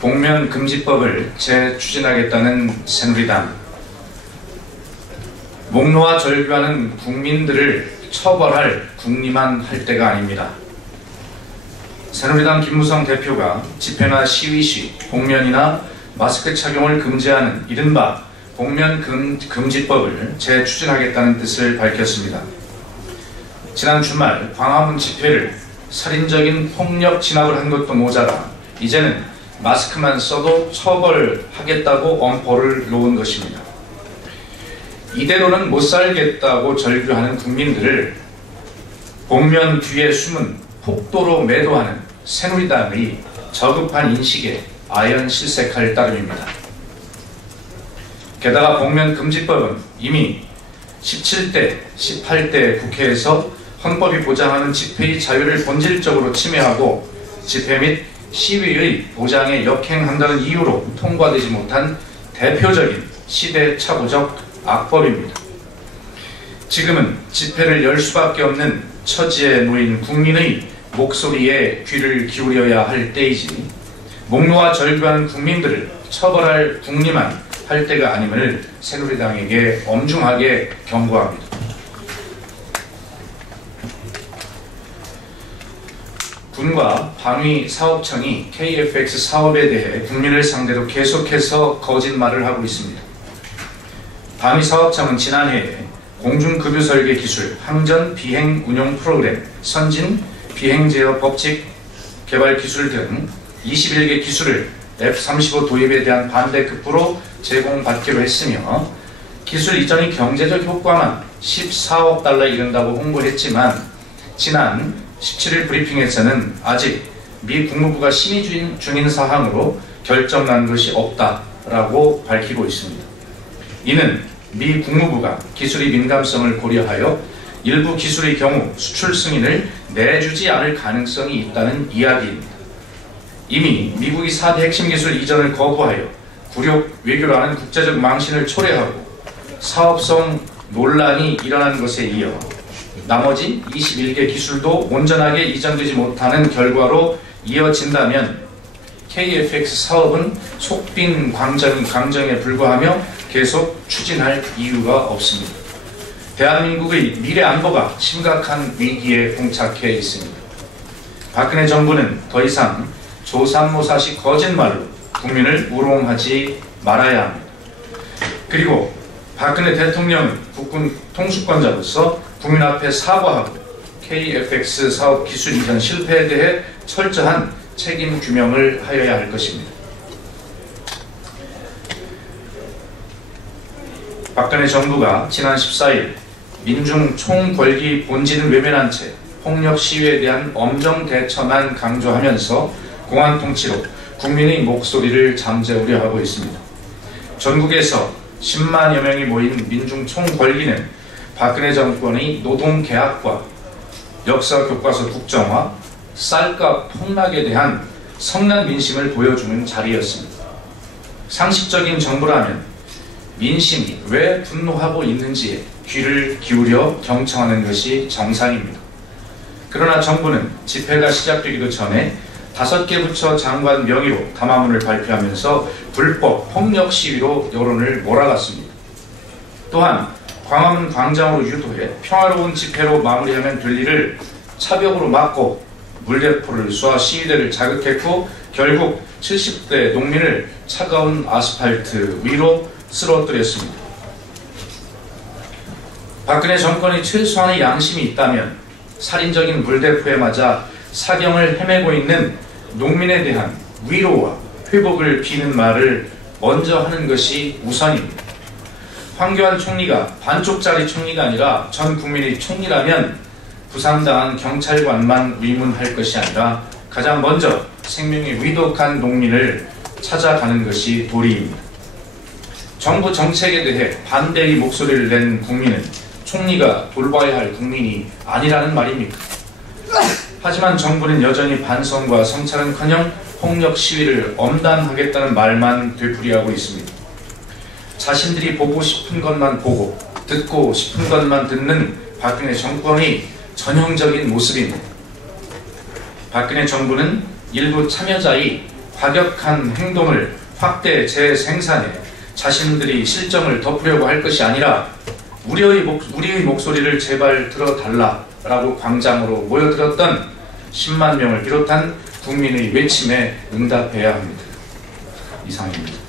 복면금지법을 재추진하겠다는 새누리당. 목놓아 절규하는 국민들을 처벌할 국리만 할 때가 아닙니다. 새누리당 김무성 대표가 집회나 시위 시 복면이나 마스크 착용을 금지하는 이른바 복면금지법을 재추진하겠다는 뜻을 밝혔습니다. 지난 주말 광화문 집회를 살인적인 폭력 진압을 한 것도 모자라 이제는 마스크만 써도 처벌하겠다고 엄포를 놓은 것입니다. 이대로는 못 살겠다고 절규하는 국민들을 복면 뒤에 숨은 폭도로 매도하는 새누리당의 저급한 인식에 아연실색할 따름입니다. 게다가 복면금지법은 이미 17대, 18대 국회에서 헌법이 보장하는 집회의 자유를 본질적으로 침해하고 집회 및 시위의 보장에 역행한다는 이유로 통과되지 못한 대표적인 시대착오적 악법입니다. 지금은 집회를 열 수밖에 없는 처지에 놓인 국민의 목소리에 귀를 기울여야 할 때이지 목놓아 절규하는 국민들을 처벌할 국리만 할 때가 아님을 새누리당에게 엄중하게 경고합니다. 군과 방위사업청이 KFX 사업에 대해 국민을 상대로 계속해서 거짓말을 하고 있습니다. 방위사업청은 지난해에 공중급유 설계 기술, 항전 비행 운용 프로그램, 선진 비행 제어 법칙 개발 기술 등 21개 기술을 F-35 도입에 대한 반대급부로 제공받기로 했으며 기술 이전이 경제적 효과만 14억 달러에 이른다고 홍보를 했지만 지난 17일 브리핑에서는 아직 미 국무부가 심의 중인 사항으로 결정난 것이 없다라고 밝히고 있습니다. 이는 미 국무부가 기술의 민감성을 고려하여 일부 기술의 경우 수출 승인을 내주지 않을 가능성이 있다는 이야기입니다. 이미 미국이 4대 핵심 기술 이전을 거부하여 굴욕 외교라는 국제적 망신을 초래하고 사업성 논란이 일어난 것에 이어 나머지 21개 기술도 온전하게 이전되지 못하는 결과로 이어진다면 KFX 사업은 속빈 강정에 불과하며 계속 추진할 이유가 없습니다. 대한민국의 미래 안보가 심각한 위기에 봉착해 있습니다. 박근혜 정부는 더 이상 조삼모사식 거짓말로 국민을 우롱하지 말아야 합니다. 그리고 박근혜 대통령은 국군 통수권자로서 국민 앞에 사과하고 KFX 사업 기술 이전 실패에 대해 철저한 책임 규명을 하여야 할 것입니다. 박근혜 정부가 지난 14일 민중 총궐기 본질을 외면한 채 폭력 시위에 대한 엄정 대처만 강조하면서 공안 통치로 국민의 목소리를 잠재우려 하고 있습니다. 전국에서 10만여 명이 모인 민중 총궐기는 박근혜 정권의 노동개혁과 역사교과서 국정화, 쌀값 폭락에 대한 성난 민심을 보여주는 자리였습니다. 상식적인 정부라면 민심이 왜 분노하고 있는지에 귀를 기울여 경청하는 것이 정상입니다. 그러나 정부는 집회가 시작되기도 전에 5개 부처 장관 명의로 담화문을 발표하면서 불법 폭력 시위로 여론을 몰아갔습니다. 또한 광화문 광장으로 유도해 평화로운 집회로 마무리하면 될 일을 차벽으로 막고 물대포를 쏘아 시위대를 자극했고 결국 70대 농민을 차가운 아스팔트 위로 쓰러뜨렸습니다. 박근혜 정권이 최소한의 양심이 있다면 살인적인 물대포에 맞아 사경을 헤매고 있는 농민에 대한 위로와 회복을 비는 말을 먼저 하는 것이 우선입니다. 황교안 총리가 반쪽짜리 총리가 아니라 전 국민의 총리라면 부상당한 경찰관만 위문할 것이 아니라 가장 먼저 생명이 위독한 농민을 찾아가는 것이 도리입니다. 정부 정책에 대해 반대의 목소리를 낸 국민은 총리가 돌봐야 할 국민이 아니라는 말입니까? 하지만 정부는 여전히 반성과 성찰은커녕 폭력 시위를 엄단하겠다는 말만 되풀이하고 있습니다. 자신들이 보고 싶은 것만 보고 듣고 싶은 것만 듣는 박근혜 정권의 전형적인 모습입니다. 박근혜 정부는 일부 참여자의 과격한 행동을 확대 재생산해 자신들이 실정을 덮으려고 할 것이 아니라 우리의 목소리를 제발 들어달라라고 광장으로 모여들었던 10만 명을 비롯한 국민의 외침에 응답해야 합니다. 이상입니다.